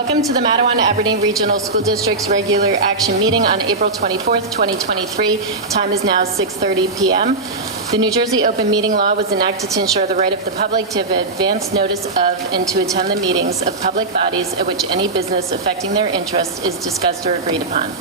Welcome to the Matawan-Aberdeen Regional School District's regular action meeting on April 24th, 2023. Time is now 6:30 p.m. The New Jersey Open Meeting Law was enacted to ensure the right of the public to have advance notice of and to attend the meetings of public bodies at which any business affecting their interest is discussed or agreed upon.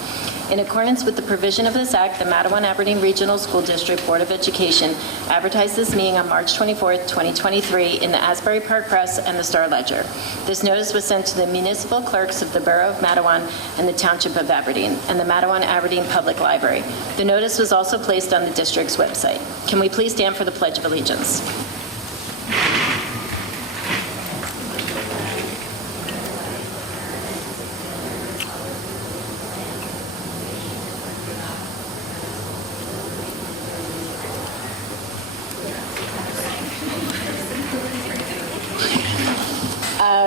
In accordance with the provision of this act, the Matawan-Aberdeen Regional School District Board of Education advertised this meeting on March 24th, 2023 in the Asbury Park Press and the Star Ledger. This notice was sent to the municipal clerks of the Borough of Matawan and the Township of Aberdeen and the Matawan-Aberdeen Public Library. The notice was also placed on the district's website. Can we please stand for the Pledge of Allegiance?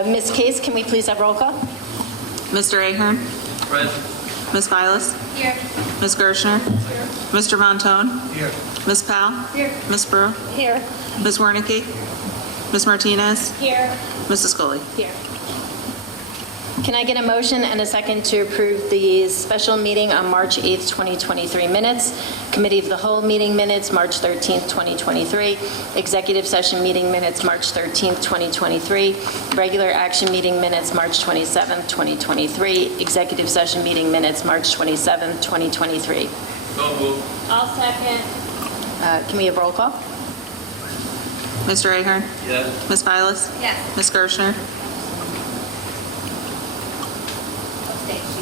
Ms. Case, can we please have roll call? Mr. Ahern? Present. Ms. Vilas? Here. Ms. Gershner? Here. Mr. Montone? Here. Ms. Powell? Here. Ms. Brewer? Here. Ms. Wernicke? Ms. Martinez? Here. Mrs. Scully? Here. Can I get a motion and a second to approve the special meeting on March 8th, 2023 minutes, Committee of the Whole meeting minutes, March 13th, 2023, Executive Session meeting minutes, March 13th, 2023, Regular Action meeting minutes, March 27th, 2023, Executive Session meeting minutes, March 27th, 2023. So moved. I'll second. Can we have roll call? Mr. Ahern? Yes. Ms. Vilas? Yes. Ms. Gershner?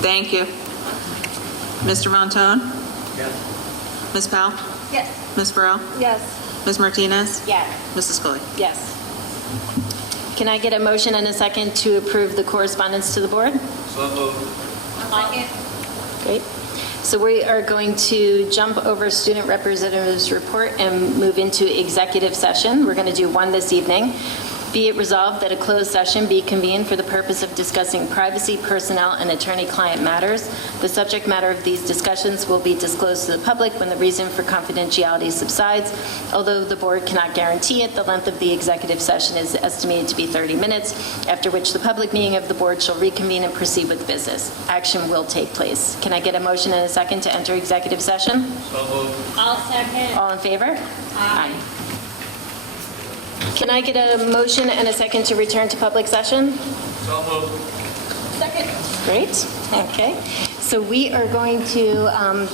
Thank you. Mr. Montone? Yes. Ms. Powell? Yes. Ms. Burrell? Yes. Ms. Martinez? Yes. Mrs. Scully? Yes. Can I get a motion and a second to approve the correspondence to the board? So moved. Second. Great. So we are going to jump over student representatives' report and move into executive session. We're going to do one this evening. Be it resolved that a closed session be convened for the purpose of discussing privacy, personnel, and attorney-client matters. The subject matter of these discussions will be disclosed to the public when the reason for confidentiality subsides. Although the board cannot guarantee it, the length of the executive session is estimated to be 30 minutes, after which the public meeting of the board shall reconvene and proceed with business. Action will take place. Can I get a motion and a second to enter executive session? So moved. I'll second. All in favor? Aye. Can I get a motion and a second to return to public session? So moved. Second. Great, okay. So we are going to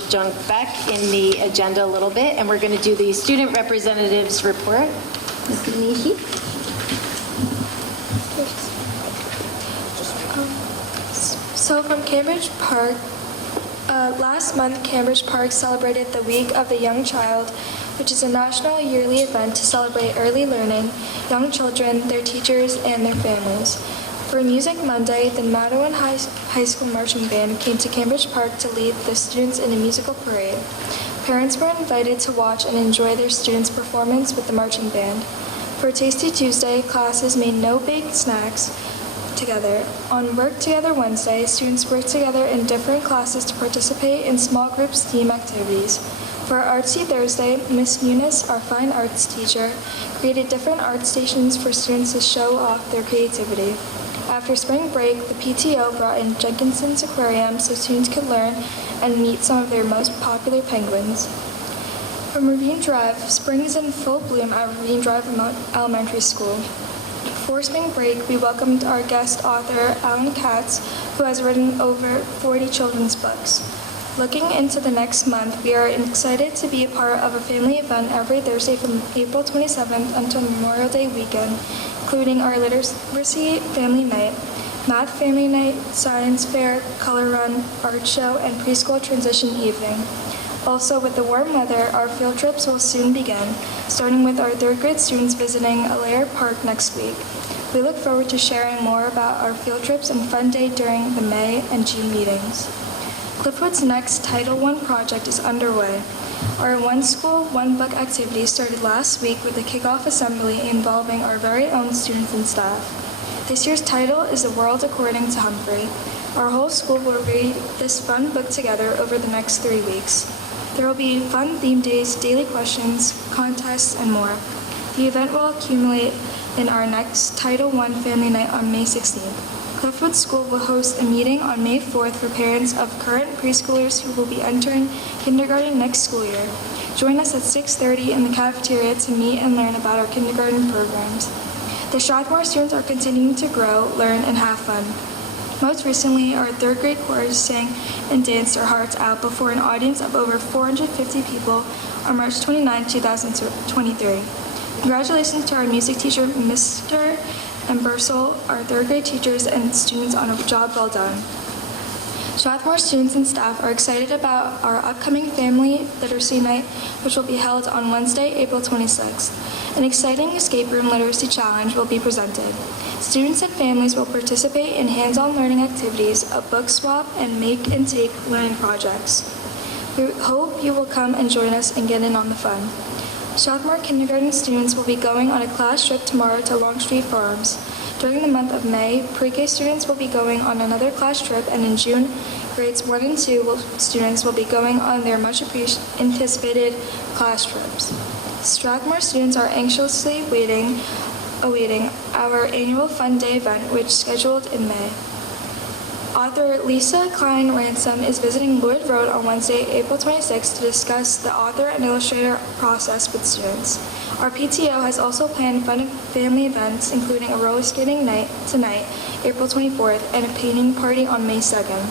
jump back in the agenda a little bit, and we're going to do the student representatives report. Mr. Nishi? So from Cambridge Park, last month Cambridge Park celebrated the Week of the Young Child, which is a national yearly event to celebrate early learning, young children, their teachers, and their families. For Music Monday, the Matawan High School Marching Band came to Cambridge Park to lead the students in a musical parade. Parents were invited to watch and enjoy their students' performance with the marching band. For Tasty Tuesday, classes made no-bake snacks together. On Work Together Wednesday, students worked together in different classes to participate in small group STEAM activities. For Artsy Thursday, Miss Eunice, our fine arts teacher, created different art stations for students to show off their creativity. After spring break, the PTO brought in Jenkinson's Aquarium so students could learn and meet some of their most popular penguins. From Ravine Drive, spring is in full bloom at Ravine Drive Elementary School. For spring break, we welcomed our guest author, Alan Katz, who has written over 40 children's books. Looking into the next month, we are excited to be a part of a family event every Thursday from April 27th until Memorial Day weekend, including our Literacy Family Night, Math Family Night, Science Fair, Color Run, Art Show, and Preschool Transition Evening. Also, with the warm weather, our field trips will soon begin, starting with our third grade students visiting Alair Park next week. We look forward to sharing more about our field trips and fun day during the May and June meetings. Cliffwood's next Title I project is underway. Our One School, One Book activity started last week with a kickoff assembly involving our very own students and staff. This year's title is The World According to Humphrey. Our whole school will read this fun book together over the next 3 weeks. There will be fun theme days, daily questions, contests, and more. The event will accumulate in our next Title I Family Night on May 16th. Cliffwood School will host a meeting on May 4th for parents of current preschoolers who will be entering kindergarten next school year. Join us at 6:30 in the cafeteria to meet and learn about our kindergarten programs. The Strathmore students are continuing to grow, learn, and have fun. Most recently, our third grade chorus sang and danced their hearts out before an audience of over 450 people on March 29, 2023. Congratulations to our music teacher, Mr. Embersel, our third grade teachers, and students on a job well done. Strathmore students and staff are excited about our upcoming Family Literacy Night, which will be held on Wednesday, April 26th. An exciting escape room literacy challenge will be presented. Students and families will participate in hands-on learning activities, a book swap, and make and take learning projects. We hope you will come and join us and get in on the fun. Strathmore kindergarten students will be going on a class trip tomorrow to Longstreet Farms. During the month of May, pre-K students will be going on another class trip, and in June, grades 1 and 2 students will be going on their much anticipated class trips. Strathmore students are anxiously awaiting our annual Fun Day event, which is scheduled in May. Author Lisa Klein Ransom is visiting Lloyd Road on Wednesday, April 26th to discuss the author and illustrator process with students. Our PTO has also planned fun family events, including a roller skating night tonight, April 24th, and a painting party on May 2nd.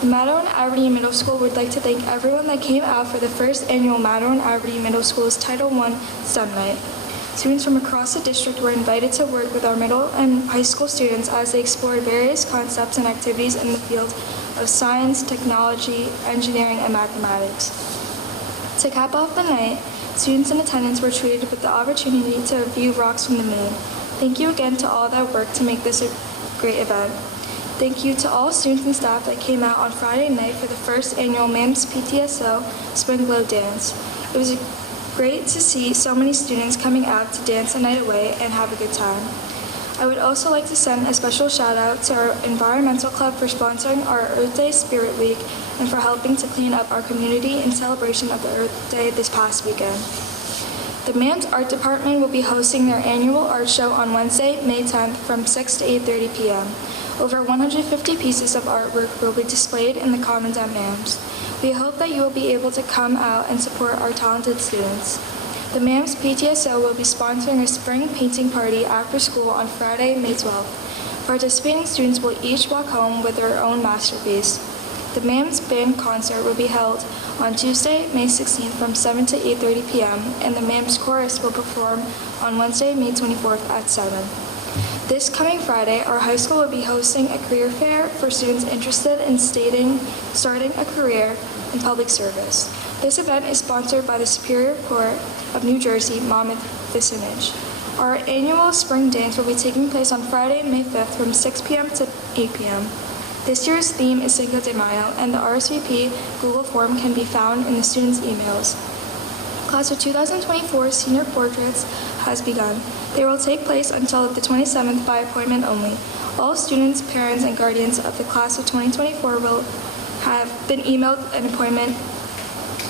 The Madeau and Aberdeen Middle School would like to thank everyone that came out for the first annual Madeau and Aberdeen Middle School's Title I STEM Night. Students from across the district were invited to work with our middle and high school students as they explored various concepts and activities in the field of science, technology, engineering, and mathematics. To cap off the night, students in attendance were treated with the opportunity to view rocks from the moon. Thank you again to all that worked to make this a great event. Thank you to all students and staff that came out on Friday night for the first annual MAMS PTSO Spring Glow Dance. It was great to see so many students coming out to dance a night away and have a good time. I would also like to send a special shout out to our Environmental Club for sponsoring our Earth Day Spirit Week and for helping to clean up our community in celebration of the Earth Day this past weekend. The MAMS Art Department will be hosting their annual art show on Wednesday, May 10th from 6 to 8:30 p.m. Over 150 pieces of artwork will be displayed in the Commons at MAMS. We hope that you will be able to come out and support our talented students. The MAMS PTSO will be sponsoring a spring painting party after school on Friday, May 12th. Participating students will each walk home with their own masterpiece. The MAMS band concert will be held on Tuesday, May 16th from 7 to 8:30 p.m., and the MAMS chorus will perform on Wednesday, May 24th at 7. This coming Friday, our high school will be hosting a career fair for students interested in starting a career in public service. This event is sponsored by the Superior Court of New Jersey, Monmouth Vicinage. Our annual spring dance will be taking place on Friday, May 5th from 6 p.m. to 8 p.m. This year's theme is Cinco de Mayo, and the RSVP Google form can be found in the students' emails. Class of 2024 senior portraits has begun. They will take place until the 27th by appointment only. All students, parents, and guardians of the class of 2024 will have been emailed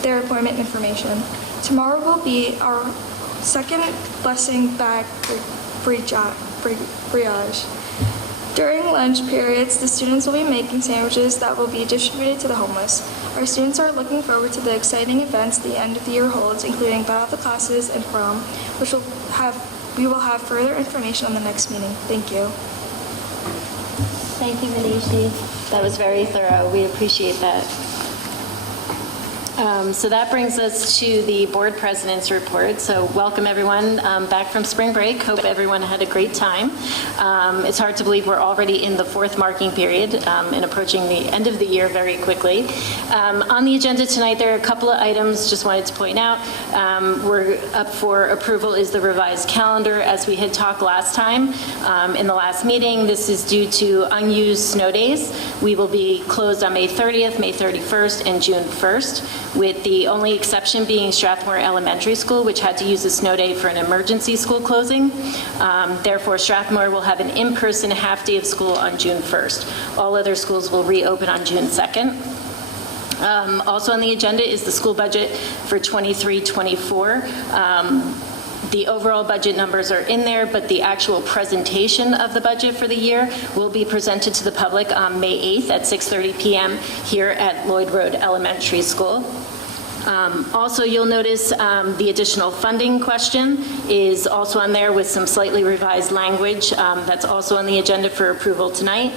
their appointment information. Tomorrow will be our second blessing bag triage. During lunch periods, the students will be making sandwiches that will be distributed to the homeless. Our students are looking forward to the exciting events the end of the year holds, including Battle of the Classes and Prom, which we will have further information on the next meeting. Thank you. Thank you, Manishi. That was very thorough. We appreciate that. So that brings us to the board president's report. So welcome everyone back from spring break. Hope everyone had a great time. It's hard to believe we're already in the fourth marking period and approaching the end of the year very quickly. On the agenda tonight, there are a couple of items just wanted to point out. We're up for approval is the revised calendar as we had talked last time in the last meeting. This is due to unused snow days. We will be closed on May 30th, May 31st, and June 1st. With the only exception being Strathmore Elementary School, which had to use a snow day for an emergency school closing. Therefore, Strathmore will have an in-person half-day of school on June 1st. All other schools will reopen on June 2nd. Also on the agenda is the school budget for 23-24. The overall budget numbers are in there, but the actual presentation of the budget for the year will be presented to the public on May 8th at 6:30 PM here at Lloyd Road Elementary School. Also, you'll notice the additional funding question is also on there with some slightly revised language. That's also on the agenda for approval tonight.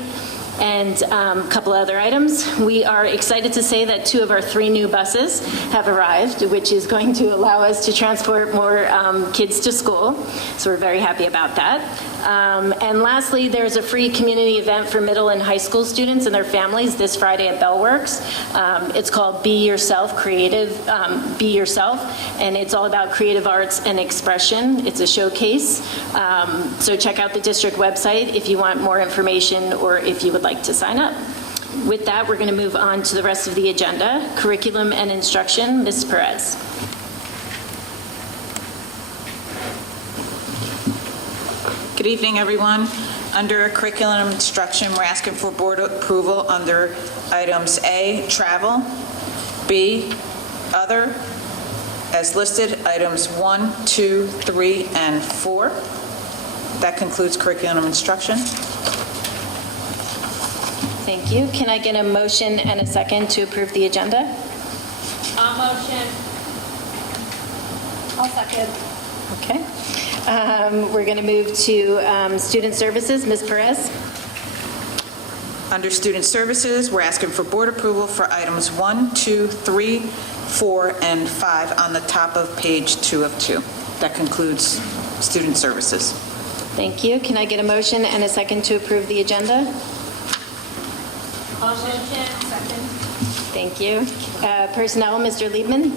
And a couple other items. We are excited to say that 2 of our 3 new buses have arrived, which is going to allow us to transport more kids to school. So we're very happy about that. And lastly, there's a free community event for middle and high school students and their families this Friday at Bellworks. It's called Be Yourself Creative, Be Yourself, and it's all about creative arts and expression. It's a showcase. So check out the district website if you want more information or if you would like to sign up. With that, we're going to move on to the rest of the agenda. Curriculum and instruction, Ms. Perez. Good evening, everyone. Under curriculum and instruction, we're asking for board approval under items A, travel, B, other, as listed, items 1, 2, 3, and 4. That concludes curriculum and instruction. Thank you. Can I get a motion and a second to approve the agenda? I'll motion. I'll second. Okay. We're going to move to student services. Ms. Perez? Under student services, we're asking for board approval for items 1, 2, 3, 4, and 5 on the top of page 2 of 2. That concludes student services. Thank you. Can I get a motion and a second to approve the agenda? I'll motion. Second. Thank you. Personnel, Mr. Liebman?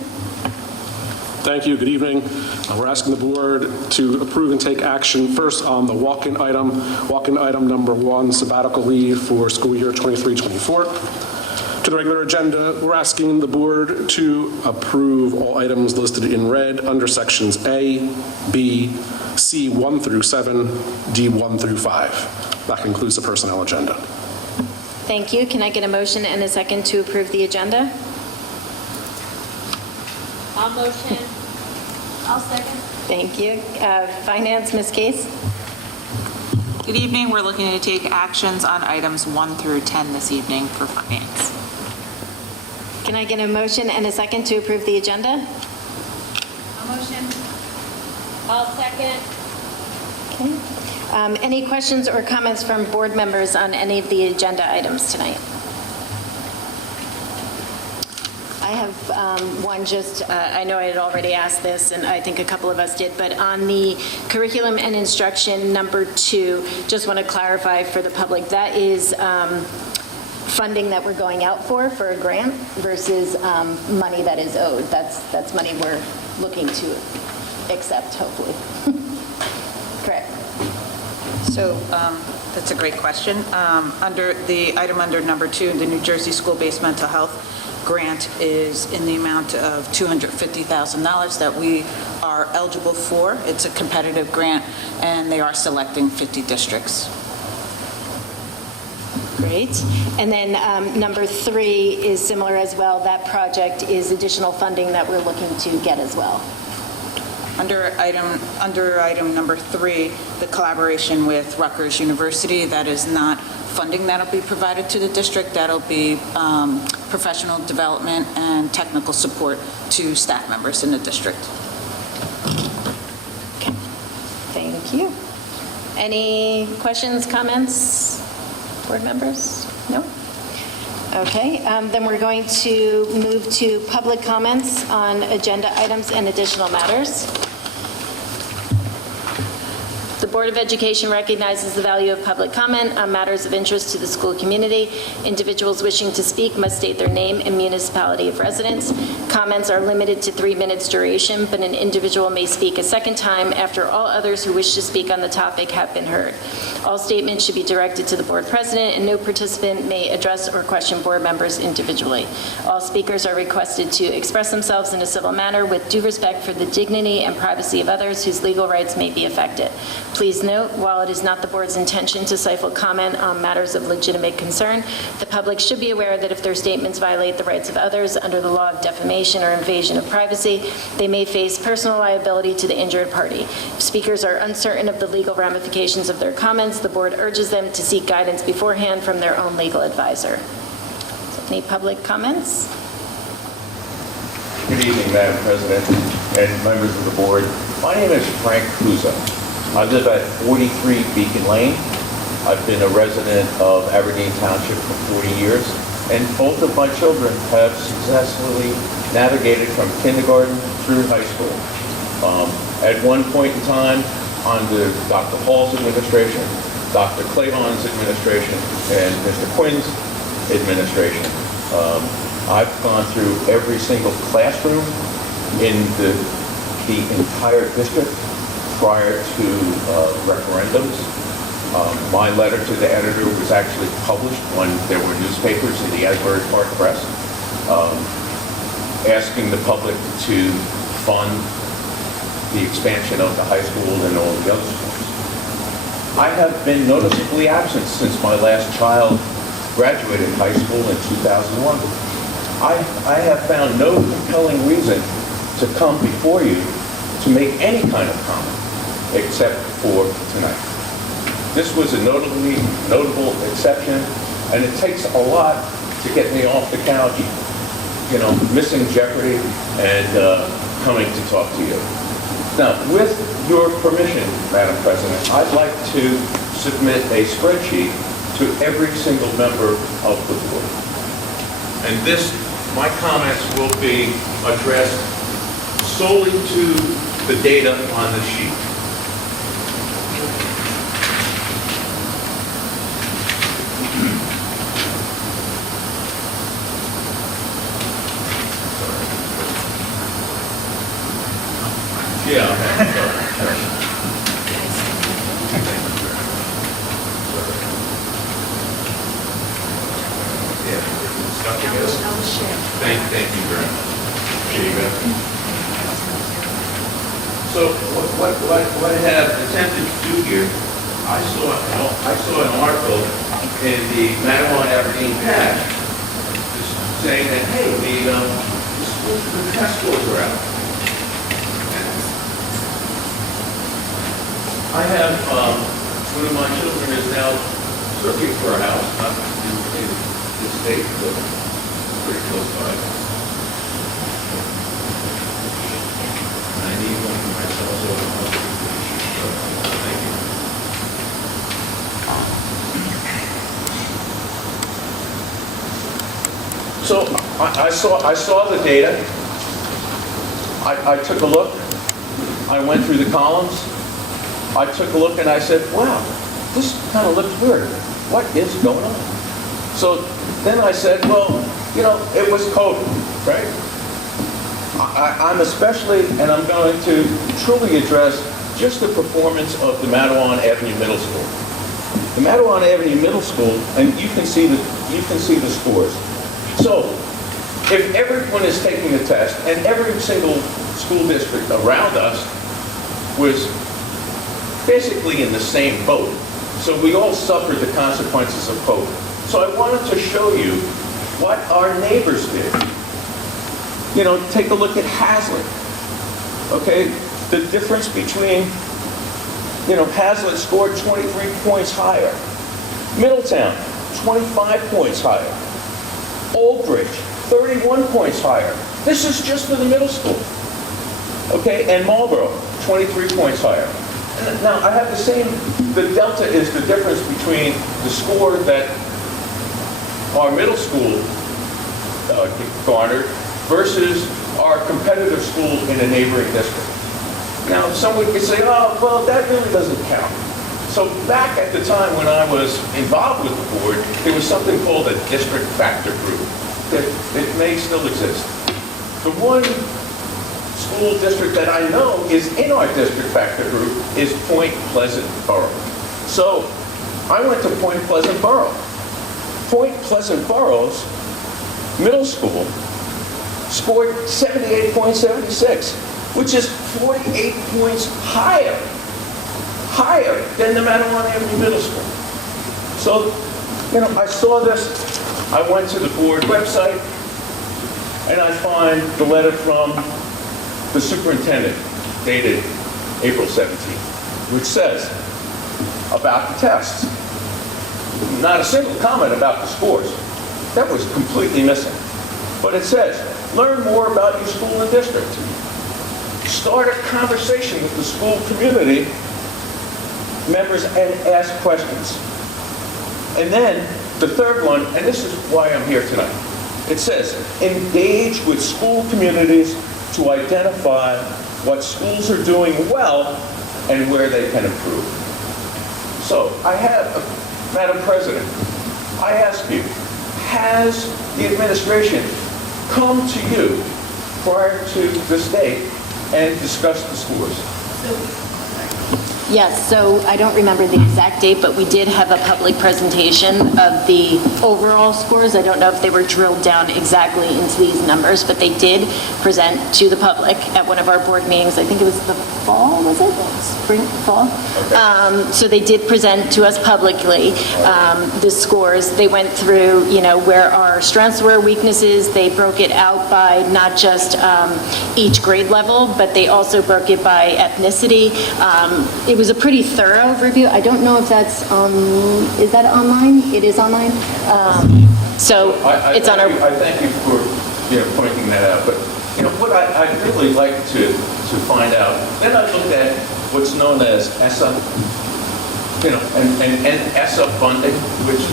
Thank you. Good evening. We're asking the board to approve and take action first on the walk-in item number 1, sabbatical leave for school year 23-24. To the regular agenda, we're asking the board to approve all items listed in red under sections A, B, C 1 through 7, D 1 through 5. That concludes the personnel agenda. Thank you. Can I get a motion and a second to approve the agenda? I'll motion. I'll second. Thank you. Finance, Ms. Case? Good evening. We're looking to take actions on items 1 through 10 this evening for finance. Can I get a motion and a second to approve the agenda? I'll motion. I'll second. Okay. Any questions or comments from board members on any of the agenda items tonight? I have one I know I had already asked this, and I think a couple of us did, but on the curriculum and instruction number 2, just want to clarify for the public, that is funding that we're going out for a grant versus money that is owed. That's money we're looking to accept, hopefully. Correct. So that's a great question. Under the item under number 2, the New Jersey School-Based Mental Health Grant is in the amount of $250,000 that we are eligible for. It's a competitive grant, and they are selecting 50 districts. Great. And then number 3 is similar as well. That project is additional funding that we're looking to get as well. Under item number 3, the collaboration with Rutgers University, that is not funding that'll be provided to the district. That'll be professional development and technical support to staff members in the district. Okay. Thank you. Any questions, comments, board members? No? Okay, then we're going to move to public comments on agenda items and additional matters. The Board of Education recognizes the value of public comment on matters of interest to the school community. Individuals wishing to speak must state their name and municipality of residence. Comments are limited to 3 minutes duration, but an individual may speak a second time after all others who wish to speak on the topic have been heard. All statements should be directed to the board president, and no participant may address or question board members individually. All speakers are requested to express themselves in a civil manner with due respect for the dignity and privacy of others whose legal rights may be affected. Please Please note, while it is not the board's intention to stifle comment on matters of legitimate concern, the public should be aware that if their statements violate the rights of others under the law of defamation or invasion of privacy, they may face personal liability to the injured party. If speakers are uncertain of the legal ramifications of their comments, the board urges them to seek guidance beforehand from their own legal advisor. So, any public comments? Good evening, Madam President and members of the board. My name is Frank Kuza. I live at 43 Beacon Lane. I've been a resident of Aberdeen Township for 40 years, and both of my children have successfully navigated from kindergarten through high school. At one point in time, under Dr. Hall's administration, Dr. Clavon's administration, and Mr. Quinn's administration, I've gone through every single classroom in the entire district prior to referendums. My letter to the editor was actually published when there were newspapers in the Asbury Park Press, asking the public to fund the expansion of the high school and all the other schools. I have been noticeably absent since my last child graduated high school in 2001. I have found no compelling reason to come before you to make any kind of comment except for tonight. This was a notable exception, and it takes a lot to get me off the couch, missing Jeopardy and coming to talk to you. Now, with your permission, Madam President, I'd like to submit a spreadsheet to every single member of the board. And my comments will be addressed solely to the data on the sheet. Thank you very much. Here you go. So what I have attempted to do here, I saw an article in the Matawan Aberdeen Patch saying that, hey, the test scores are out. I have, one of my children is now searching for a house, not in this state, but pretty close by. And I need one for myself, so thank you. So I saw the data. I took a look. I went through the columns. I took a look and I said, wow, this kind of looks weird. What is going on? So then I said, well, it was COVID, right? I'm especially, and I'm going to truly address just the performance of the Matawan Avenue Middle School. The Matawan Avenue Middle School, and you can see the scores. So if everyone is taking a test, and every single school district around us was basically in the same boat, so we all suffered the consequences of COVID. So I wanted to show you what our neighbors did. Take a look at Hazlet. Okay, the difference between, Hazlet scored 23 points higher. Middletown, 25 points higher. Old Bridge, 31 points higher. This is just for the middle school. Okay, and Marlboro, 23 points higher. Now, I have the delta is the difference between the score that our middle school garnered versus our competitive school in a neighboring district. Now, someone could say, oh, well, that really doesn't count. So back at the time when I was involved with the board, there was something called a district factor group. It may still exist. The one school district that I know is in our district factor group is Point Pleasant Borough. So I went to Point Pleasant Borough. Point Pleasant Borough's middle school scored 78.76, which is 48 points higher higher than the Matawan Avenue Middle School. So, I saw this, I went to the board website, and I find the letter from the superintendent dated April 17th, which says about the tests. Not a single comment about the scores. That was completely missing. But it says, learn more about your school and district. Start a conversation with the school community members and ask questions. And then the third one, and this is why I'm here tonight, it says, engage with school communities to identify what schools are doing well and where they can improve. So I have, Madam President, I ask you, has the administration come to you prior to this date and discussed the scores? Yes, so I don't remember the exact date, but we did have a public presentation of the overall scores. I don't know if they were drilled down exactly into these numbers, but they did present to the public at one of our board meetings. I think it was the fall, was it? Spring, fall? Okay. So they did present to us publicly the scores. They went through, where our strengths were, weaknesses. They broke it out by not just each grade level, but they also broke it by ethnicity. It was a pretty thorough review. I don't know if that's is that online? It is online. So it's on our. I thank you for pointing that out. But what I'd really like to find out. Then I looked at what's known as ESSA, and ESSA funding, which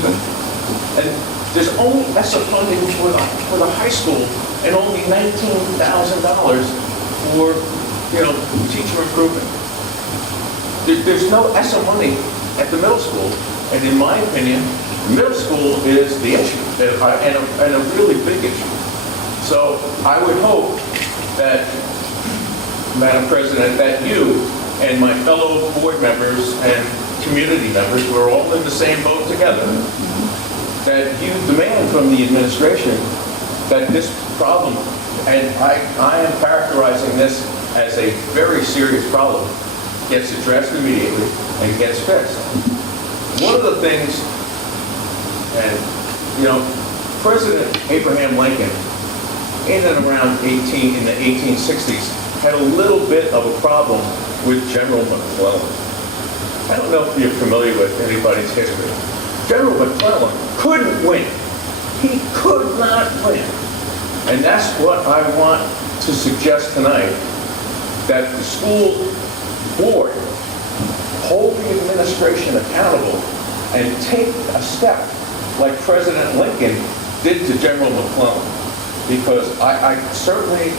and there's only ESSA funding for the high school, and only $19,000 for teacher improvement. There's no ESSA money at the middle school, and in my opinion, middle school is the issue, and a really big issue. So I would hope that, Madam President, that you and my fellow board members and community members, who are all in the same boat together, that you demand from the administration that this problem, and I am characterizing this as a very serious problem, gets addressed immediately and gets fixed. One of the things, and President Abraham Lincoln, in and around in the 1860s, had a little bit of a problem with General McClellan. I don't know if you're familiar with anybody's history. General McClellan couldn't win. He could not win. And that's what I want to suggest tonight, that the school board hold the administration accountable and take a step like President Lincoln did to General McClellan. Because I certainly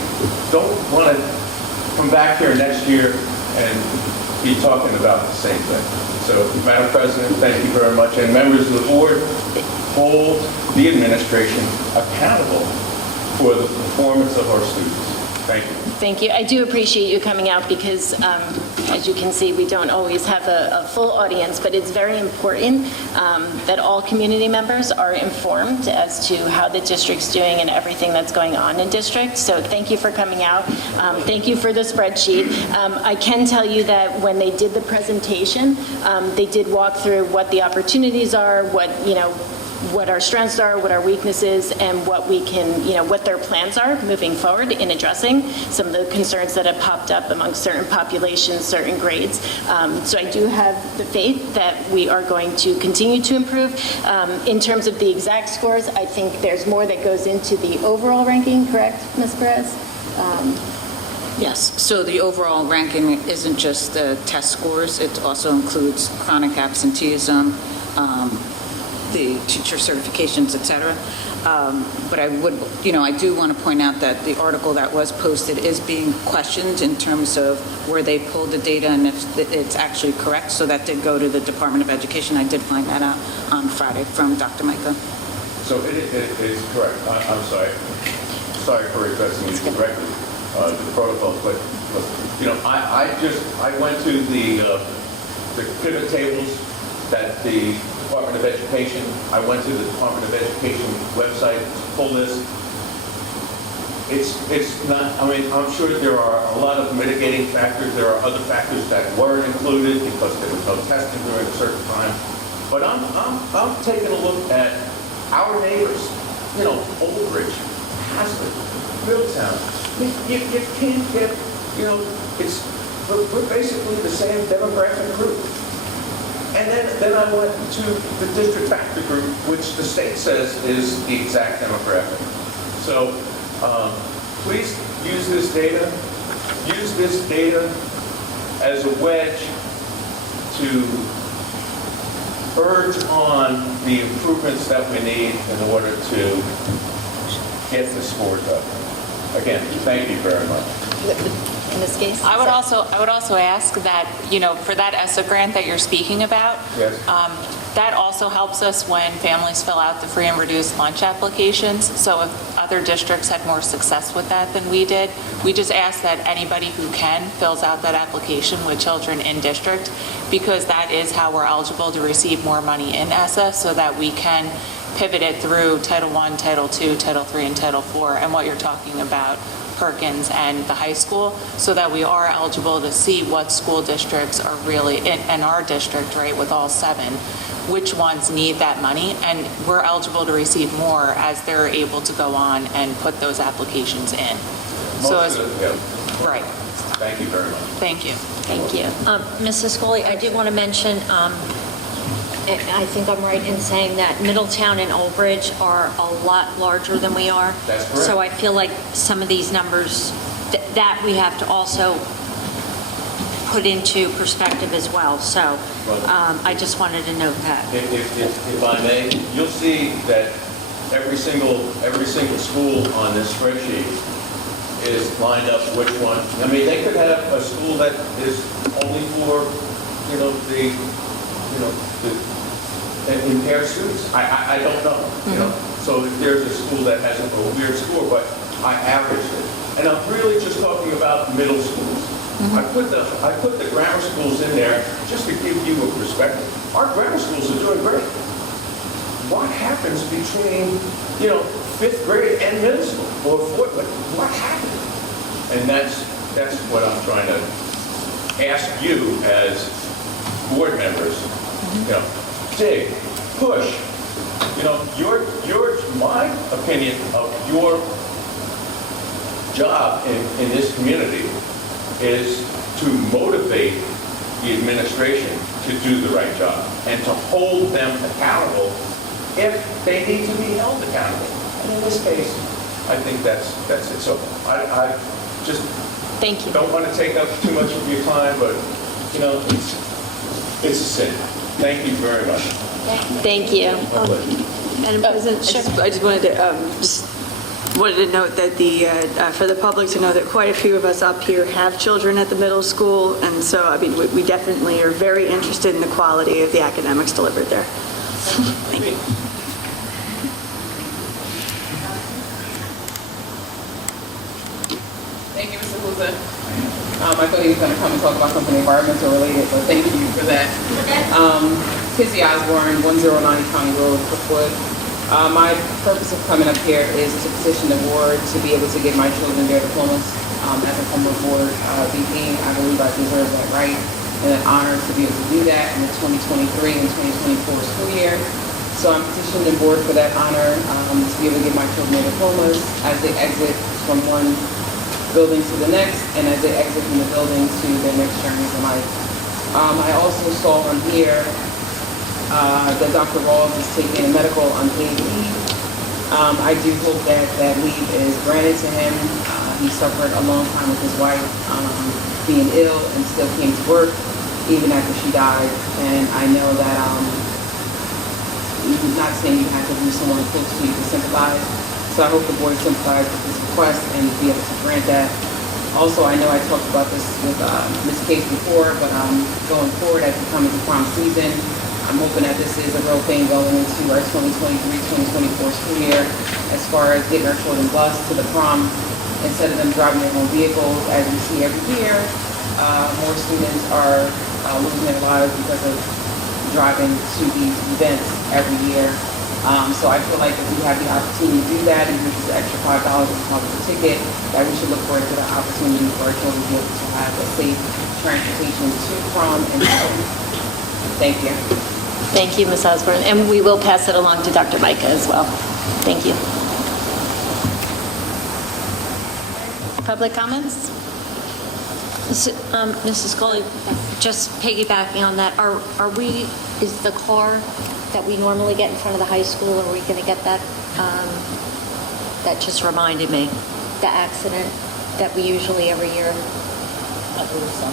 don't want to come back here next year and be talking about the same thing. So, Madam President, thank you very much. And members of the board, hold the administration accountable for the performance of our students. Thank you. Thank you. I do appreciate you coming out because, as you can see, we don't always have a full audience, but it's very important that all community members are informed as to how the district's doing and everything that's going on in district. So thank you for coming out. Thank you for the spreadsheet. I can tell you that when they did the presentation, they did walk through what the opportunities are, what our strengths are, what our weaknesses, and what we can, what their plans are moving forward in addressing some of the concerns that have popped up among certain populations, certain grades. So I do have the faith that we are going to continue to improve. In terms of the exact scores, I think there's more that goes into the overall ranking, correct, Ms. Perez? Yes, so the overall ranking isn't just the test scores, it also includes chronic absenteeism, the teacher certifications, et cetera. But I do want to point out that the article that was posted is being questioned in terms of where they pulled the data and if it's actually correct. So that did go to the Department of Education. I did find that out on Friday from Dr. Micah. So it is correct. I'm sorry. Sorry for addressing you directly to the protocol, but I went to the pivot tables that the Department of Education, I went to the Department of Education website to pull this. it's not, I mean, I'm sure there are a lot of mitigating factors. There are other factors that weren't included because there was no testing during a certain time. But I'm taking a look at our neighbors, you know, Old Bridge, Hazard, Middletown. You can't get, you know, we're basically the same demographic group. And then I went to the district factor group, which the state says is the exact demographic. So please use this data. Use this data as a wedge to urge on the improvements that we need in order to get the scores up. Again, thank you very much. In this case? I would also ask that, you know, for that ESSA grant that you're speaking about, Yes. that also helps us when families fill out the free and reduced lunch applications. So if other districts had more success with that than we did, we just ask that anybody who can fills out that application with children in district, because that is how we're eligible to receive more money in ESSA, so that we can pivot it through Title I, Title II, Title III, and Title IV, and what you're talking about, Perkins and the high school, so that we are eligible to see what school districts are really, in our district, right, with all 7, which ones need that money, and we're eligible to receive more as they're able to go on and put those applications in. Most of it, yeah. Right, Thank you very much. thank you. Thank you. Mrs. Scully, I did want to mention, I think I'm right in saying that Middletown and Old Bridge are a lot larger than we are. That's correct. So I feel like some of these numbers, that we have to also put into perspective as well. So I just wanted to note that. If I may, you'll see that every single school on this spreadsheet is lined up which one. I mean, they could have a school that is only for, the impaired students. I don't know, So if there's a school that has a weird score, but I averaged it. And I'm really just talking about middle schools. I put the grammar schools in there just to give you a perspective. Our grammar schools are doing great. What happens between, 5th grade and middle school or 4th? What happened? And that's what I'm trying to ask you as board members. Dig, push. My opinion of your job in this community is to motivate the administration to do the right job and to hold them accountable if they need to be held accountable. And in this case, I think that's it. So I just Thank you. don't want to take up too much of your time, but it's a sin. Thank you very much. Thank you. Madam President, I just wanted to note that for the public to know that quite a few of us up here have children at the middle school, and so I mean we definitely are very interested in the quality of the academics delivered there. Thank you. Thank you, Mr. Huza. I thought he was going to come and talk about something environmental related, but thank you for that. Kizzy Osborne, 1090 County Road, Brookwood. My purpose of coming up here is to petition the board to be able to give my children their diplomas. As a former board VP, I believe I deserve that right and an honor to be able to do that in the 2023 and 2024 school year. So I'm petitioning the board for that honor to be able to give my children their diplomas as they exit from one building to the next and as they exit from the building to their next journeys in life. I also saw on here that Dr. Rawls is taking a medical unpaid leave. I do hope that leave is granted to him. He suffered a long time with his wife being ill and still came to work even after she died. And I know that I'm not saying you have to be someone close to you to sympathize. So I hope the board sympathizes with this request and be able to grant that. Also, I know I talked about this with Ms. Case before, but going forward as we come into prom season, I'm hoping that this is a real thing going into our 2023-2024 school year as far as getting our children bused to the prom instead of them driving their own vehicles. As we see every year, more students are losing their lives because of driving to these events every year. So I feel like if we have the opportunity to do that, and this is the extra $5 as part of the ticket, that we should look forward to the opportunity for our children to be able to have a safe transportation to, from, and home. Thank you. Thank you, Ms. Osborne, and we will pass it along to Dr. Micah as well. Thank you. Public comments? Mrs. Scully, just piggybacking on that, is the car that we normally get in front of the high school, are we going to get that? That just reminded me, the accident that we usually every year.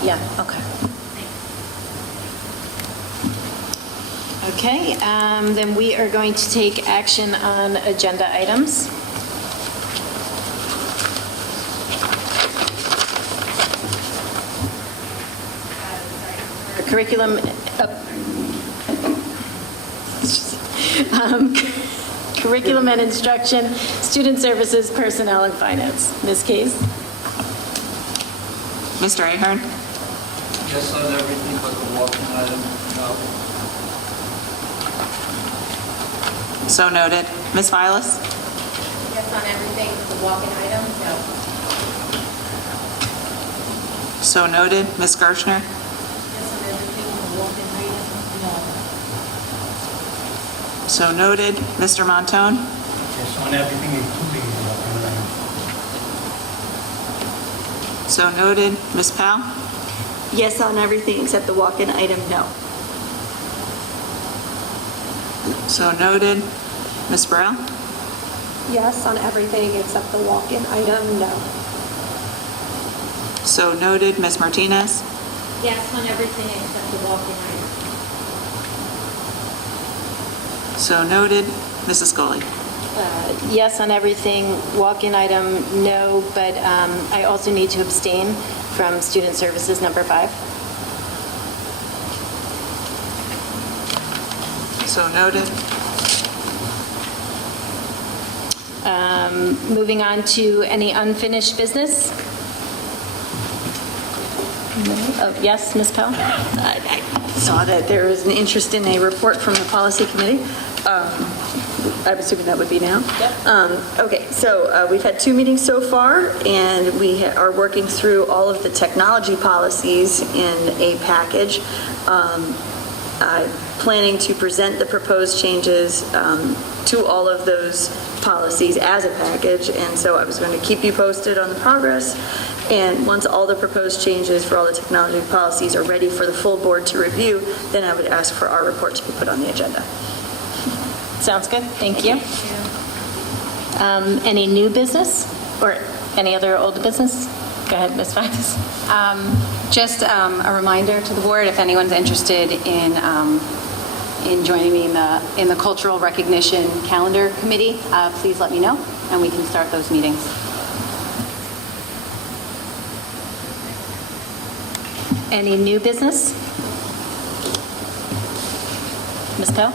Yeah, okay. Okay, then we are going to take action on agenda items. Curriculum, curriculum and instruction, student services, personnel, and finance. Ms. Case? Mr. Ahern? Yes on everything but the walking item, no. So noted. Ms. Vilas? Yes on everything, the walk-in item? No. So noted. Ms. Gershner? Yes on everything, the walk-in item? No. So noted. Mr. Montone? Yes on everything, including the walking item. So noted. Ms. Powell? Yes on everything except the walk-in item, no. So noted. Ms. Burrell? Yes on everything except the walk-in item, no. So noted. Ms. Martinez? Yes on everything except the walk-in item. So noted. Mrs. Scully? Yes on everything, walk-in item, no, but I also need to abstain from student services number 5. So noted. Moving on to any unfinished business. Oh, yes, Ms. Pell? I saw that there was an interest in a report from the policy committee. I'm assuming that would be now? Yep. Okay, so we've had 2 meetings so far, and we are working through all of the technology policies in a package. I'm planning to present the proposed changes to all of those policies as a package, and so I was going to keep you posted on the progress. And once all the proposed changes for all the technology policies are ready for the full board to review, then I would ask for our report to be put on the agenda. Sounds good, thank you. Any new business or any other old business? Go ahead, Ms. Vilas. Just a reminder to the board, if anyone's interested in joining me in the Cultural Recognition Calendar Committee, please let me know, and we can start those meetings. Any new business? Ms. Pell?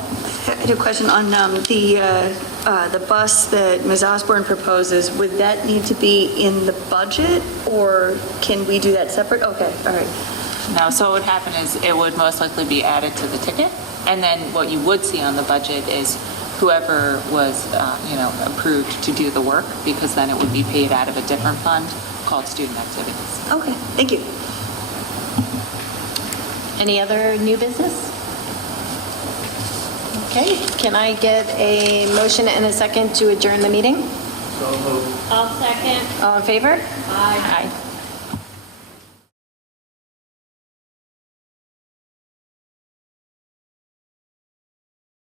I had a question on the bus that Ms. Osborne proposes. Would that need to be in the budget, or can we do that separate? Okay, all right. No, so what would happen is it would most likely be added to the ticket, and then what you would see on the budget is whoever was, approved to do the work, because then it would be paid out of a different fund called student activities. Okay, thank you. Any other new business? Okay, can I get a motion and a second to adjourn the meeting? So moved. I'll second. All in favor? Aye. Aye.